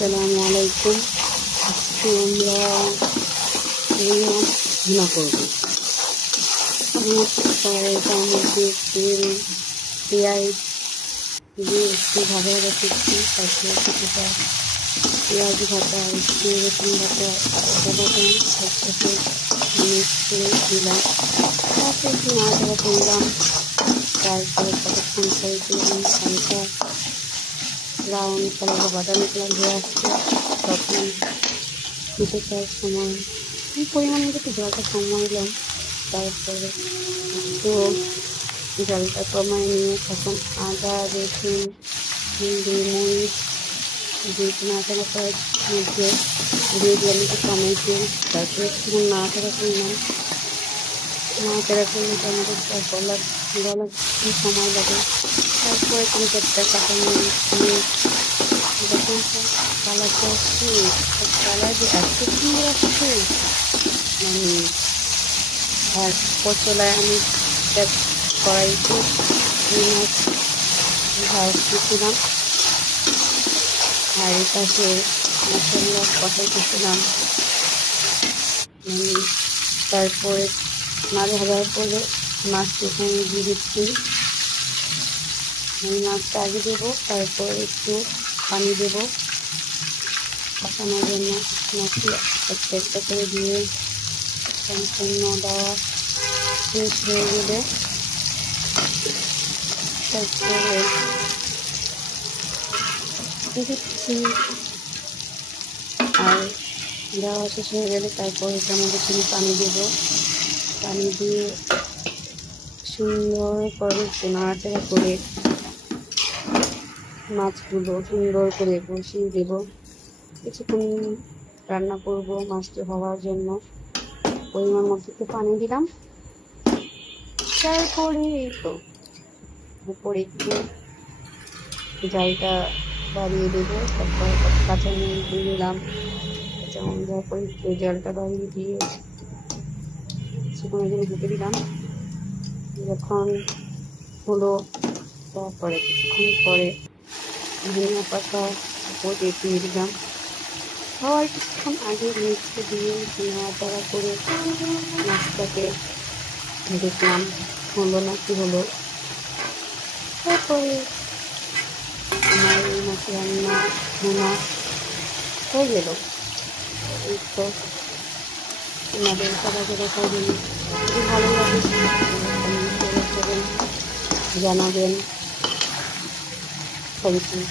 আসসালামু আলাইকুম। আজকে আমরা রুই মাছ ভুনা করবো। তার মধ্যে তেল পেঁয়াজ দিয়ে একটু ভাজা ভাজা করছি, তারপরে কিছুটা পেঁয়াজ ভাজা, একটু রসুন ভাজা, আদা বাটা একসাথে মিক্স করে দিলাম। তারপরে একটু নাড়াচাড়া করলাম। তারপরে কতক্ষণ পরে দিলাম হালকা ব্রাউন কালার বা বাদামি কালার হয়ে আসছে, তখন কিছুটা সময় পরিমাণ মতো একটু জলটা কমাইলাম। তারপরে একটু জলটা কমাই নিয়ে তখন আদা রসুন মরিচ দিয়ে নাড়াচাড়া করার মধ্যে দিয়ে দিলাম একটু টমেটো। তারপরে একটু নাড়াচাড়া করলাম। নাড়াচাড়া করলে টমেটোটা গলার একটু সময় লাগে। তারপরে তিন চারটা কাঁচা মরিচ দিয়ে যখন কালারটা আসছে, কালার যে এত সুন্দর আসছে, মানে আর পচলায় আমি কড়াইতে মাছ ভাজতেছিলাম, আর এই পাশে মশলা কষাইতেছিলাম। তারপরে মাছ ভাজার পরে মাছটা এখানে দিয়ে দিচ্ছি। আমি মাছটা আগে দেবো, তারপর একটু পানি দেবো কষানোর জন্য। মাছটা একটা একটা করে দিয়ে সম্পূর্ণ দেওয়া শেষ হয়ে গেলে তারপরে দিচ্ছি, আর দেওয়া শেষ হয়ে গেলে তারপরে এখানে কিছু পানি দেবো। পানি দিয়ে সুন্দর করে নাড়াচাড়া করে মাছগুলো সুন্দর করে বসিয়ে দেব। কিছুক্ষণ রান্না করব মাছটি হওয়ার জন্য। পরিমাণ মতো একটু পানি দিলাম। তারপরে এই তো উপরে একটু জালটা বাড়িয়ে দেবো। তারপর কাঁচা মরিচ দিয়ে দিলাম। কাঁচা মরিচ দেওয়ার পরে একটু জলটা বাড়িয়ে দিয়ে শুকনো জন্য ঢেকে দিলাম। যখন হলো তারপরে কিছুক্ষণ পরে ধনিয়া পাতা উপর দিয়ে দিলাম। আবার কিছুক্ষণ আগে মিক্সে দিয়ে নাড়াচাড়া করে মাছটাকে দেখলাম হলো না কি হলো। তারপরে আমার এই মাছ রান্না ভুনা হয়ে গেল। এই তো আমাদের সবাইকে দেখা দিন, যদি ভালো লাগে জানাবেন। Thank you.